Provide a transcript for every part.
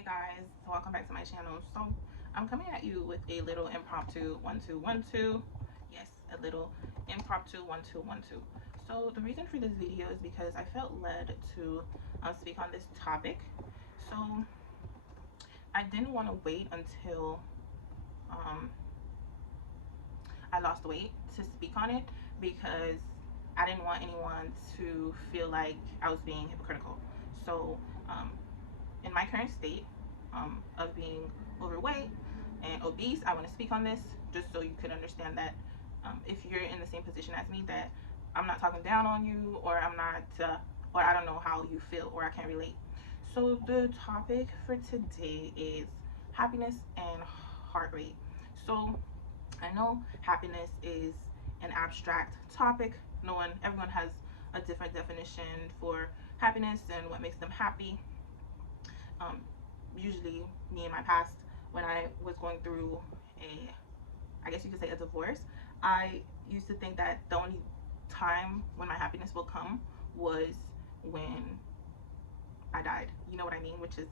Hey guys, welcome back to my channel. So I'm coming at you with a little impromptu 1-2-1-2. Yes, a little impromptu 1-2-1-2. So the reason for this video is because I felt led to speak on this topic. So I didn't want to wait until I lost weight to speak on it, because I didn't want anyone to feel like I was being hypocritical. So um, in my current state of being overweight and obese, I want to speak on this just so you could understand that if you're in the same position as me, that I'm not talking down on you, or I'm not, or I don't know how you feel, or I can't relate. So the topic for today is happiness and heart rate. So I know happiness is an abstract topic. Everyone has a different definition for happiness and what makes them happy. um, Usually me in my past, when I was going through I guess you could say a divorce, I used to think that the only time when my happiness will come was when I died. You know what I mean? Which is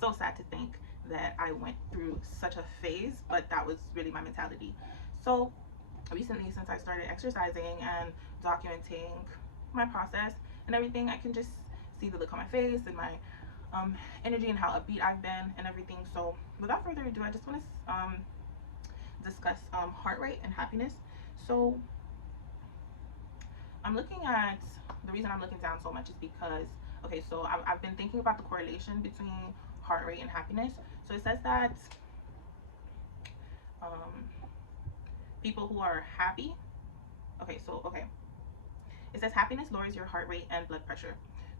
so sad to think that I went through such a phase, but that was really my mentality. So recently, since I started exercising and documenting my process and everything, I can just see the look on my face and my energy and how upbeat I've been and everything. So without further ado, I just want to discuss heart rate and happiness. So I'm looking at, the reason I'm looking down so much is because, okay, so I've been thinking about the correlation between heart rate and happiness. So it says that um, people who are happy, okay, it says happiness lowers your heart rate and blood pressure.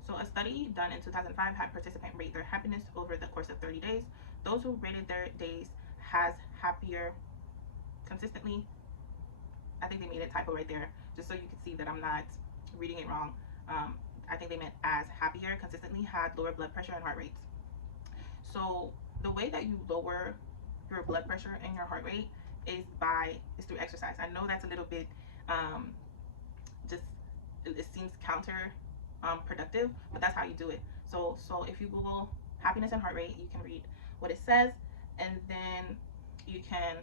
So a study done in 2005 had participants rate their happiness over the course of 30 days. Those who rated their days has happier consistently. I think they made a typo right there, just so you can see that I'm not reading it wrong. I think they meant as happier consistently had lower blood pressure and heart rates. So the way that you lower your blood pressure and your heart rate is through exercise. I know that's a little bit just, it seems counter productive, but that's how you do it. So if you Google happiness and heart rate, you can read what it says, and then you can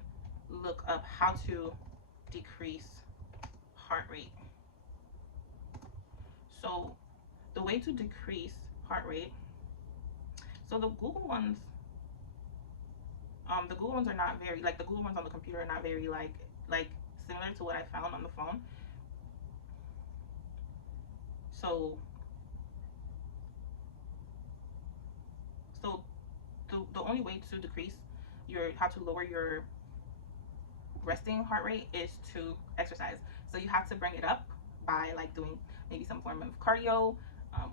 look up how to decrease heart rate. So the way to decrease heart rate, so the Google ones are not very, like, the Google ones on the computer are not very like similar to what I found on the phone. So so the only way to decrease how to lower your resting heart rate is to exercise. So you have to bring it up by like doing maybe some form of cardio,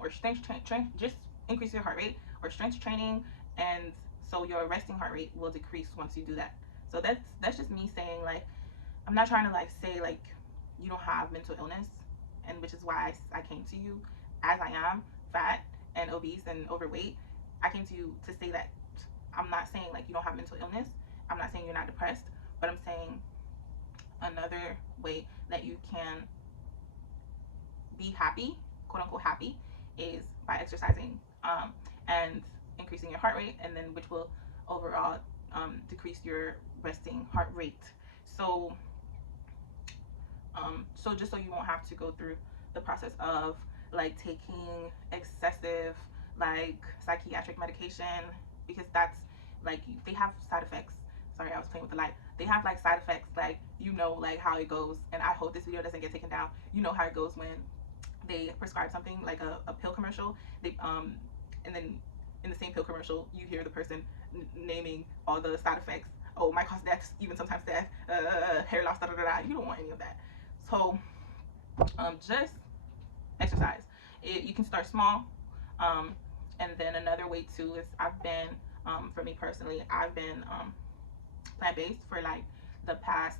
or strength just increase your heart rate, or strength training, and so your resting heart rate will decrease once you do that. So that's just me saying, like, I'm not trying to like say like you don't have mental illness, and which is why I came to you as I am, fat and obese and overweight. I came to you to say that I'm not saying like you don't have mental illness. I'm not saying you're not depressed, but I'm saying another way that you can be happy, quote unquote happy, is by exercising, and increasing your heart rate, and then which will overall decrease your resting heart rate. So so just so you won't have to go through the process of like taking excessive like psychiatric medication, because that's like, they have side effects. Sorry, I was playing with the light. They have like side effects, like, like how it goes, and I hope this video doesn't get taken down. You know how it goes when they prescribe something like a pill commercial. And then in the same pill commercial you hear the person naming all the side effects. Oh, might cause death, even sometimes death, hair loss, da da da da. You don't want any of that. So just exercise. You can start small, um, and then another way too is I've been, for me personally, I've been plant-based for like the past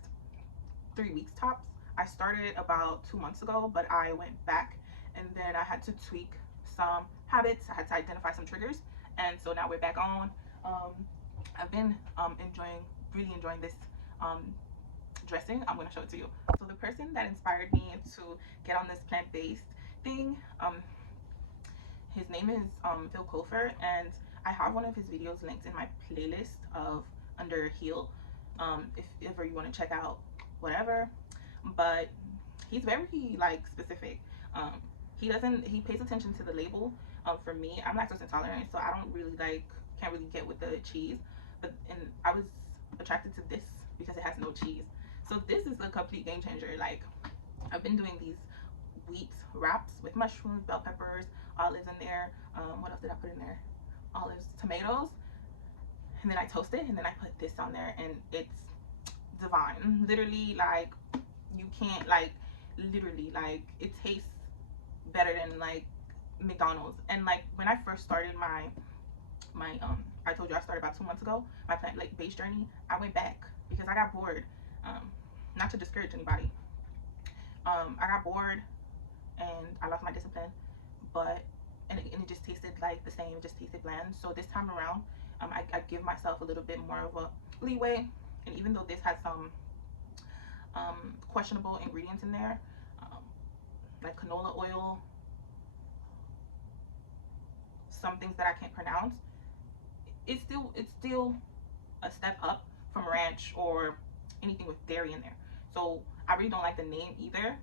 3 weeks tops. I started about 2 months ago, but I went back, and then I had to tweak some habits. I had to identify some triggers, and so now we're back on. I've been really enjoying this um, dressing. I'm going to show it to you. So the person that inspired me to get on this plant-based thing, his name is Phil Kofer, and I have one of his videos linked in my playlist of under Heal, if ever you want to check out whatever. But he's very like specific. um he pays attention to the label. For me, I'm lactose intolerant, so I don't really like, can't really get with the cheese. But and I was attracted to this because it has no cheese. So this is a complete game changer. Like, I've been doing these wheat wraps with mushrooms, bell peppers, olives in there. What else did I put in there? Olives, tomatoes, and then I toast it, and then I put this on there, and it's divine. Literally, like, you can't, like, literally, like, it tastes better than like McDonald's. And like, when I first started my I told you I started about 2 months ago, my plant like based journey, I went back because I got bored. Um, Not to discourage anybody. I got bored and I lost my discipline, but and it just tasted like the same. It just tasted bland. So this time around, I give myself a little bit more of a leeway. And even though this has some questionable ingredients in there, um, like canola oil, some things that I can't pronounce, it's still a step up from ranch or anything with dairy in there. So I really don't like the name either,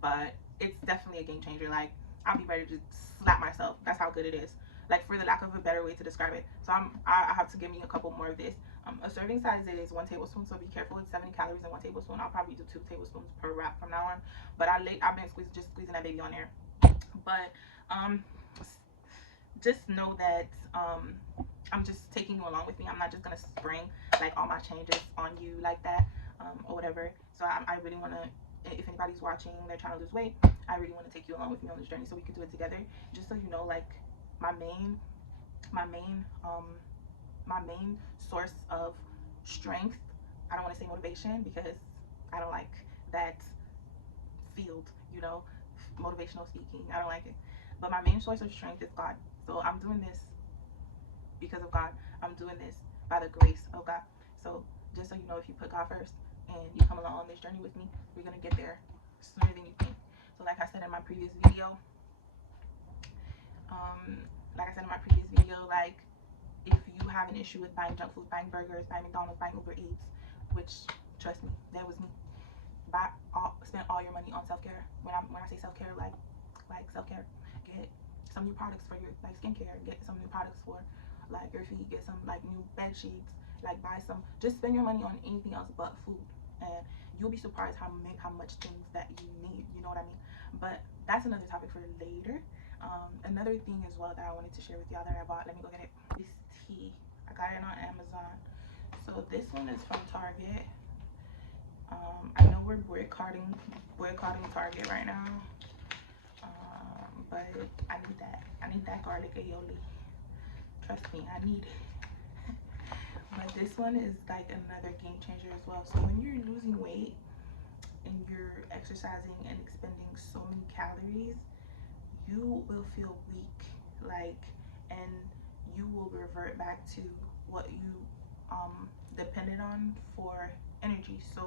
but it's definitely a game changer. Like, I'll be ready to slap myself. That's how good it is. Like, for the lack of a better way to describe it. So I have to give me a couple more of this. A serving size is 1 tablespoon, so be careful. It's 70 calories in 1 tablespoon. I'll probably do 2 tablespoons per wrap from now on. But I've been squeezing that baby on there. But um, just know that I'm just taking you along with me. I'm not just gonna spring like all my changes on you like that, or whatever. So I really want to, if anybody's watching, they're trying to lose weight, I really want to take you along with me on this journey so we can do it together. Just so you know, like, my main my main my main source of strength, I don't want to say motivation because I don't like that field, you know, motivational speaking. I don't like it. But my main source of strength is God. So I'm doing this because of God. I'm doing this by the grace of God. So just so you know, if you put God first and you come along on this journey with me, we're gonna get there sooner than you think. So like I said in my previous video, um, like, if you have an issue with buying junk food, buying burgers, buying McDonald's, buying Uber Eats, which, trust me, that was me. Spend all your money on self care. When I say self care, like self care, get some new products for your like skincare. Get some new products for like your feet. Get some like new bed sheets. Like, buy some. Just spend your money on anything else but food, and you'll be surprised how much things that you need. You know what I mean? But that's another topic for later. Another thing as well that I wanted to share with y'all that I bought. Let me go get it. This tea. I got it on Amazon. So this one is from Target. I know we're boycotting Target right now, but I need that. I need that garlic aioli. Trust me, I need it. But this one is like another game changer as well. So when you're losing weight and you're exercising and expending so many calories, you will feel weak, like, and you will revert back to what you depended on for energy. So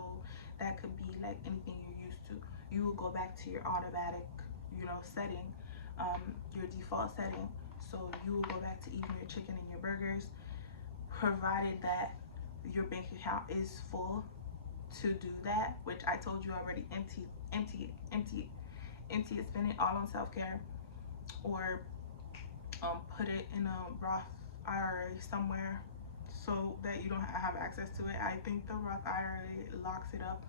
that could be like anything you're used to. You will go back to your automatic, setting, your default setting. So you will go back to eating your chicken and your burgers, provided that your bank account is full to do that, which I told you already. Empty it, spend it all on self-care, or put it in a Roth IRA somewhere so that you don't have access to it. I think the Roth IRA locks it up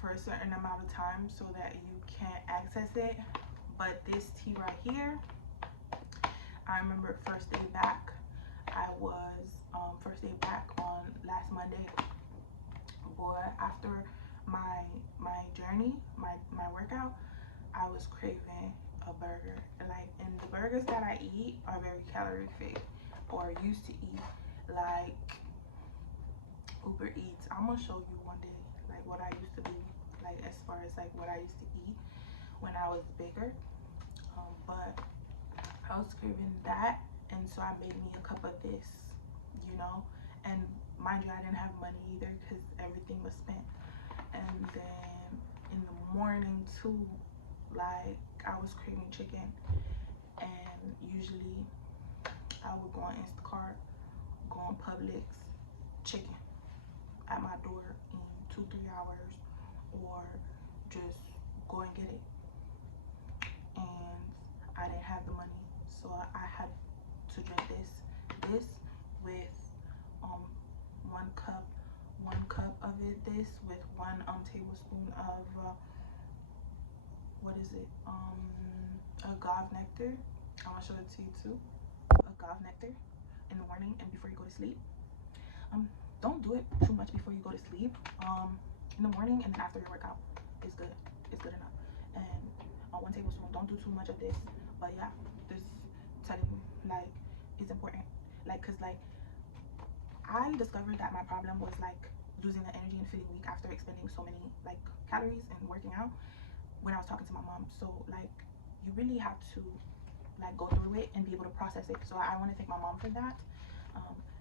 for a certain amount of time so that you can't access it. But this tea right here, I remember first day back, I was first day back on last Monday. Boy, after my journey, my workout, I was craving a burger. Like, and the burgers that I eat are very calorific, or used to eat, like Uber Eats. I'm gonna show you one day like what I used to do, like as far as like what I used to eat when I was bigger. But I was craving that, and so I made me a cup of this, you know. And mind you, I didn't have money either because everything was spent. And then in the morning too, like, I was craving chicken, and usually I would go on Instacart, go on Publix, chicken at my door in 2-3 hours, or just go and get it. And I didn't have the money, so I had to drink this with um 1 cup of it, this with 1 tablespoon of what is it, agave nectar. I'm gonna show it to you too. Agave nectar in the morning and before you go to sleep. Don't do it too much before you go to sleep. In the morning and then after your workout is good. It's good enough. And 1 tablespoon. Don't do too much of this. But yeah, this telling you like it's important. Like, cause like I discovered that my problem was like losing the energy and feeling weak after expending so many like calories and working out when I was talking to my mom. So like you really have to like go through it and be able to process it. So I want to thank my mom for that,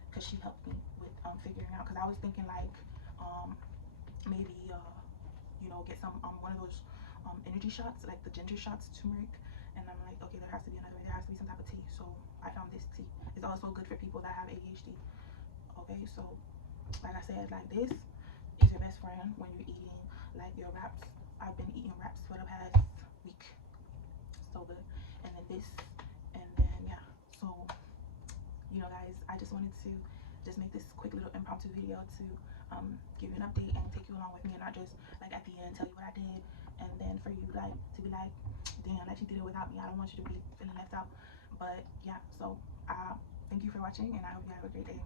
because she helped me with figuring out. Because I was thinking like maybe you know, get some one of those energy shots, like the ginger shots, turmeric. And I'm like, okay, there has to be another way. There has to be some type of tea. So I found this tea. It's also good for people that have ADHD. Okay, so like I said, like this is your best friend when you're eating like your wraps. I've been eating wraps for the past week. So good. And then this, and then yeah. So you know, guys, I just wanted to just make this quick little impromptu video to give you an update and take you along with me, and not just like at the end tell you what I did and then for you like to be like, damn, that you did it without me. I don't want you to be feeling left out. But yeah, so thank you for watching, and I hope you have a great day.